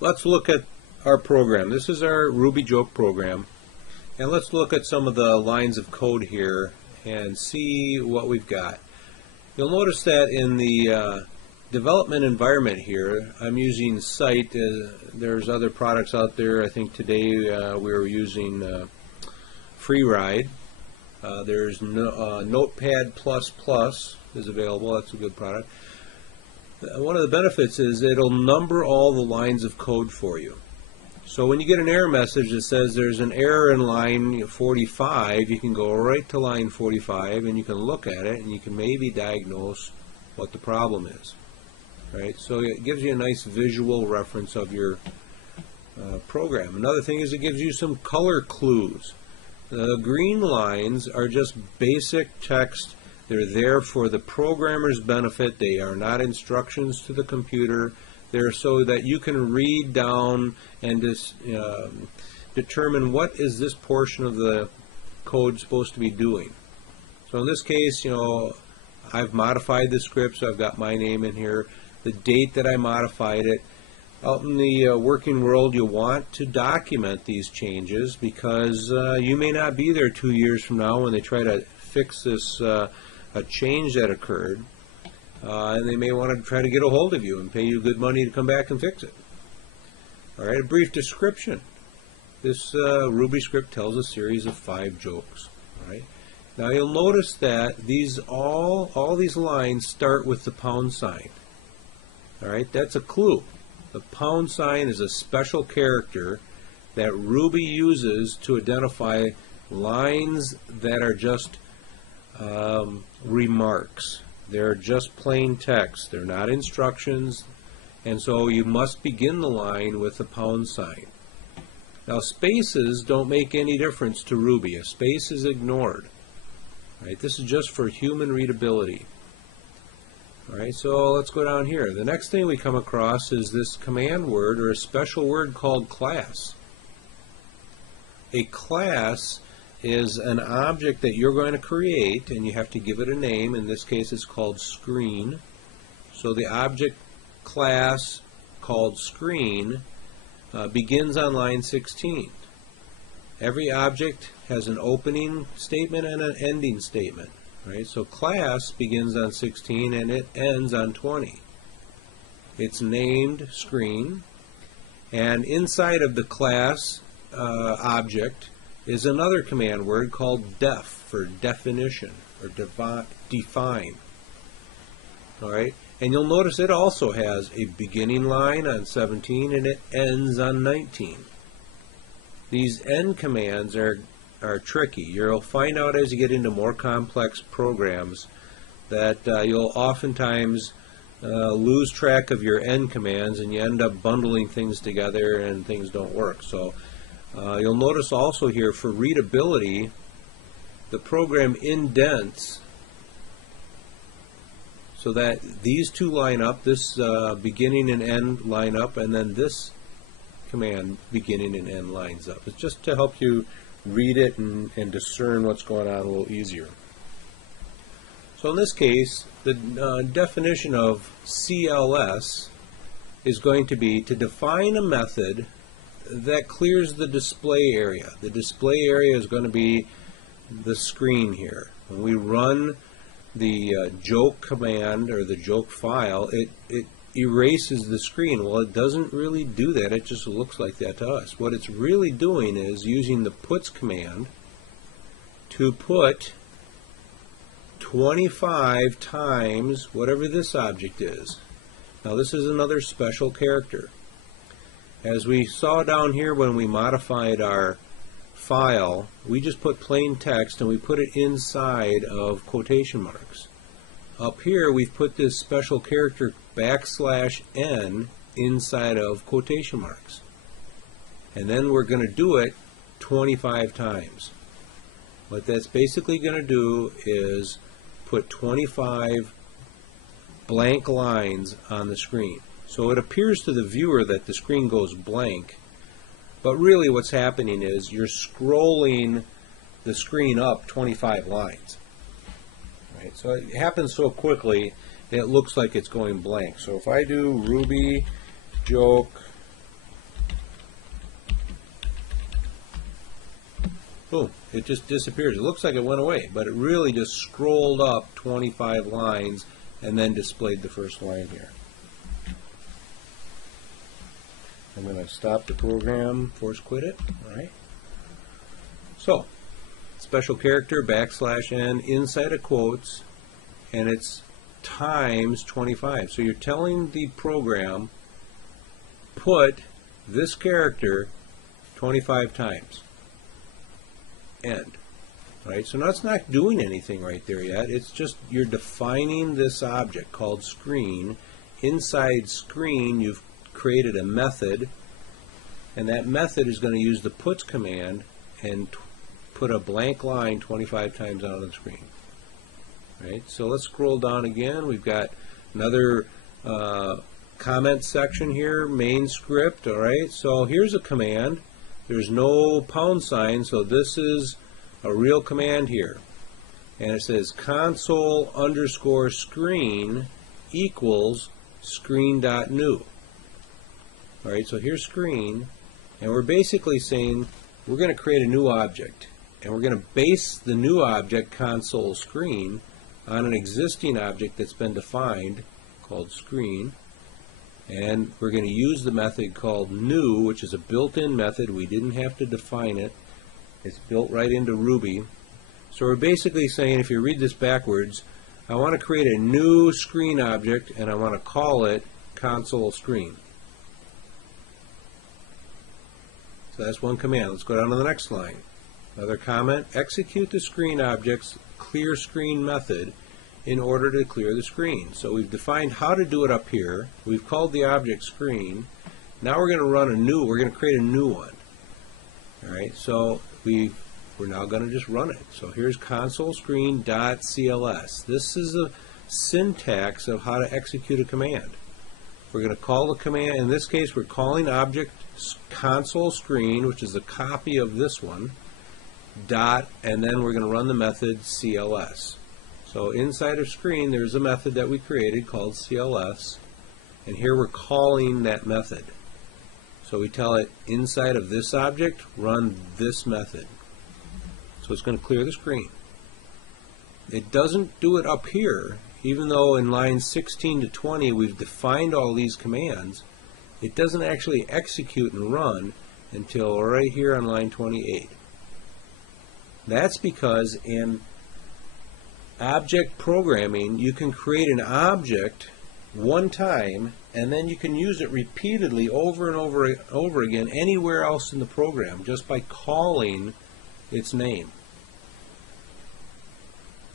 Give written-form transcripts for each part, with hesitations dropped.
Let's look at our program. This is our Ruby joke program. And let's look at some of the lines of code here and see what we've got. You'll notice that in the development environment here, I'm using Cite. There's other products out there. I think today we were using FreeRide. There's Notepad++ is available. That's a good product. One of the benefits is it'll number all the lines of code for you. So when you get an error message that says there's an error in line 45, you can go right to line 45 and you can look at it and you can maybe diagnose what the problem is. Right? So it gives you a nice visual reference of your program. Another thing is it gives you some color clues. The green lines are just basic text. They're there for the programmer's benefit. They are not instructions to the computer. They're so that you can read down and determine what is this portion of the code supposed to be doing. So in this case, I've modified the script, so I've got my name in here, the date that I modified it. Out in the working world, you want to document these changes because you may not be there 2 years from now when they try to fix this a change that occurred. And they may want to try to get a hold of you and pay you good money to come back and fix it. All right, a brief description. This Ruby script tells a series of 5 jokes. All right. Now you'll notice that all these lines start with the pound sign. All right, that's a clue. The pound sign is a special character that Ruby uses to identify lines that are just remarks. They're just plain text. They're not instructions, and so you must begin the line with the pound sign. Now spaces don't make any difference to Ruby. A space is ignored. Right? This is just for human readability. All right, so let's go down here. The next thing we come across is this command word or a special word called class. A class is an object that you're going to create, and you have to give it a name. In this case, it's called screen. So the object class called screen begins on line 16. Every object has an opening statement and an ending statement. Right? So class begins on 16 and it ends on 20. It's named screen, and inside of the class object is another command word called def for definition or define. All right, and you'll notice it also has a beginning line on 17 and it ends on 19. These end commands are tricky. You'll find out as you get into more complex programs that you'll oftentimes lose track of your end commands and you end up bundling things together and things don't work. So you'll notice also here for readability, the program indents so that these two line up, this beginning and end line up, and then this command beginning and end lines up. It's just to help you read it and discern what's going on a little easier. So in this case, the definition of CLS is going to be to define a method that clears the display area. The display area is going to be the screen here. When we run the joke command or the joke file, it erases the screen. Well, it doesn't really do that. It just looks like that to us. What it's really doing is using the puts command to put 25 times whatever this object is. Now this is another special character. As we saw down here when we modified our file, we just put plain text and we put it inside of quotation marks. Up here we've put this special character \n inside of quotation marks. And then we're going to do it 25 times. What that's basically going to do is put 25 blank lines on the screen. So it appears to the viewer that the screen goes blank, but really what's happening is you're scrolling the screen up 25 lines. Right? So it happens so quickly it looks like it's going blank. So if I do Ruby joke boom, it just disappears. It looks like it went away, but it really just scrolled up 25 lines and then displayed the first line here. I'm going to stop the program, force quit it. All right. So, special character, \n, inside of quotes, and it's times 25. So you're telling the program, put this character 25 times. End. Right? So now it's not doing anything right there yet. It's just you're defining this object called screen. Inside screen, you've created a method, and that method is going to use the puts command and put a blank line 25 times out on the screen. Right? So let's scroll down again. We've got another comment section here, main script. All right. So here's a command. There's no pound sign, so this is a real command here. And it says console_screen equals screen.new. All right, so here's screen, and we're basically saying we're going to create a new object, and we're going to base the new object, console screen, on an existing object that's been defined called screen. And we're going to use the method called new, which is a built-in method. We didn't have to define it. It's built right into Ruby. So we're basically saying, if you read this backwards, I want to create a new screen object, and I want to call it console screen. So that's one command. Let's go down to the next line. Another comment, execute the screen object's clear screen method in order to clear the screen. So we've defined how to do it up here. We've called the object screen. Now we're going to we're going to create a new one. All right, so we're now going to just run it. So here's console screen.cls. This is a syntax of how to execute a command. We're going to call the command, in this case we're calling object console screen, which is a copy of this one, dot, and then we're going to run the method cls. So inside of screen there's a method that we created called cls, and here we're calling that method. So we tell it inside of this object, run this method. So it's going to clear the screen. It doesn't do it up here, even though in lines 16 to 20 we've defined all these commands. It doesn't actually execute and run until right here on line 28. That's because in object programming you can create an object one time and then you can use it repeatedly over and over again anywhere else in the program just by calling its name.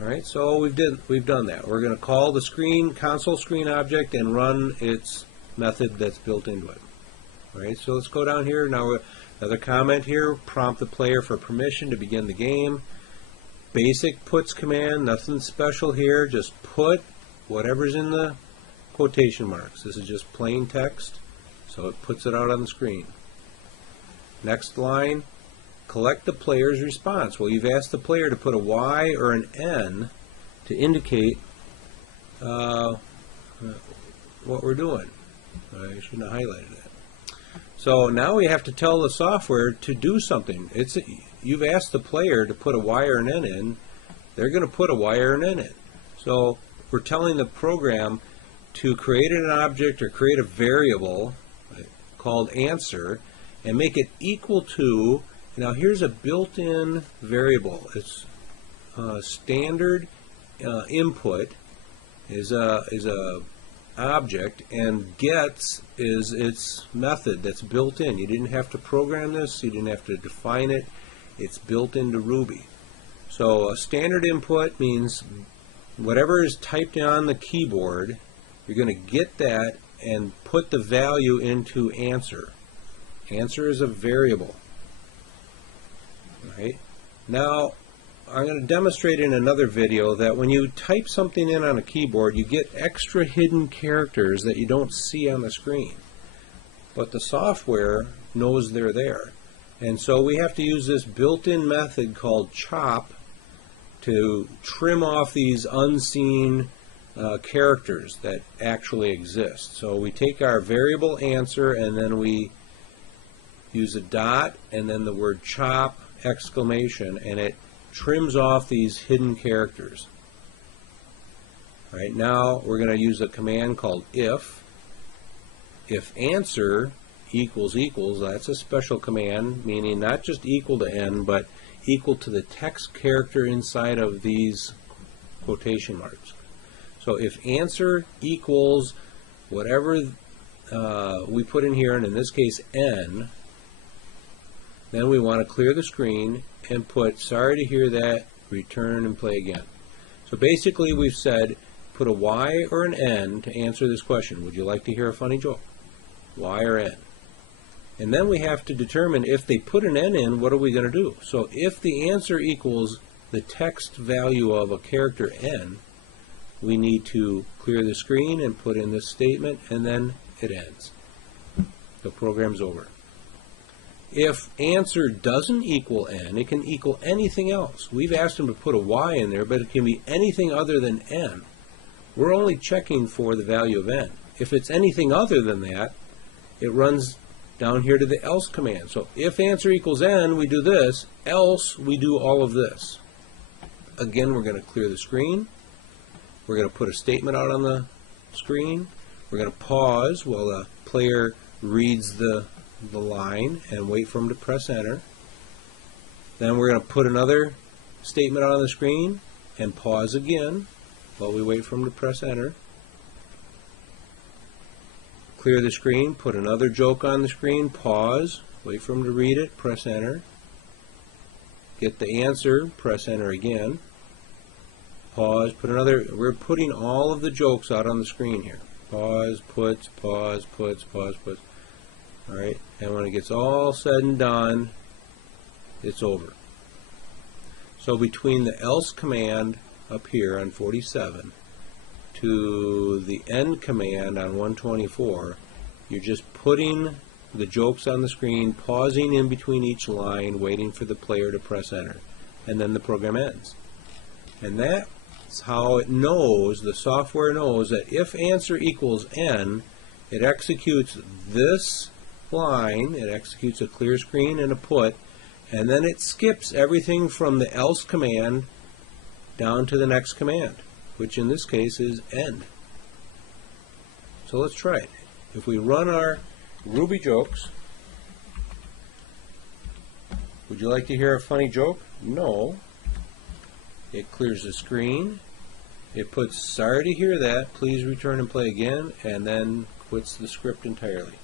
Alright, so we've done that. We're going to call the console screen object and run its method that's built into it. Alright, so let's go down here. Now another comment here, prompt the player for permission to begin the game. Basic puts command, nothing special here, just put whatever's in the quotation marks. This is just plain text, so it puts it out on the screen. Next line, collect the player's response. Well, you've asked the player to put a Y or an N to indicate what we're doing. I shouldn't have highlighted that. So now we have to tell the software to do something. You've asked the player to put a Y or an N in. They're going to put a Y or an N in. So we're telling the program to create an object or create a variable called answer and make it equal to, now here's a built-in variable. It's standard input is a object, and gets is its method that's built in. You didn't have to program this, you didn't have to define it. It's built into Ruby. So a standard input means whatever is typed on the keyboard, you're going to get that and put the value into answer. Answer is a variable. Right? Now I'm going to demonstrate in another video that when you type something in on a keyboard, you get extra hidden characters that you don't see on the screen. But the software knows they're there. And so we have to use this built-in method called chop to trim off these unseen characters that actually exist. So we take our variable answer and then we use a dot and then the word chop exclamation, and it trims off these hidden characters. All right, now we're going to use a command called if. If answer equals equals, that's a special command, meaning not just equal to n, but equal to the text character inside of these quotation marks. So if answer equals whatever we put in here, and in this case n, then we want to clear the screen and put sorry to hear that, return and play again. So basically we've said put a y or an n to answer this question. Would you like to hear a funny joke? Y or n? And then we have to determine if they put an n in, what are we going to do? So if the answer equals the text value of a character n, we need to clear the screen and put in this statement, and then it ends. The program's over. If answer doesn't equal n, it can equal anything else. We've asked them to put a y in there, but it can be anything other than n. We're only checking for the value of n. If it's anything other than that, it runs down here to the else command. So if answer equals n, we do this, else we do all of this. Again, we're going to clear the screen. We're going to put a statement out on the screen. We're going to pause while the player reads the line and wait for him to press enter. Then we're going to put another statement out on the screen and pause again while we wait for him to press enter. Clear the screen, put another joke on the screen, pause, wait for him to read it, press enter. Get the answer, press enter again. Pause, put another, we're putting all of the jokes out on the screen here. Pause, puts, pause, puts, pause, puts. Alright, and when it gets all said and done, it's over. So between the else command up here on 47 to the end command on 124, you're just putting the jokes on the screen, pausing in between each line, waiting for the player to press enter, and then the program ends. And that's how it knows, the software knows, that if answer equals n, it executes this line, it executes a clear screen and a put, and then it skips everything from the else command down to the next command, which in this case is end. So let's try it. If we run our Ruby jokes, would you like to hear a funny joke? No. It clears the screen. It puts sorry to hear that, please return and play again, and then quits the script entirely.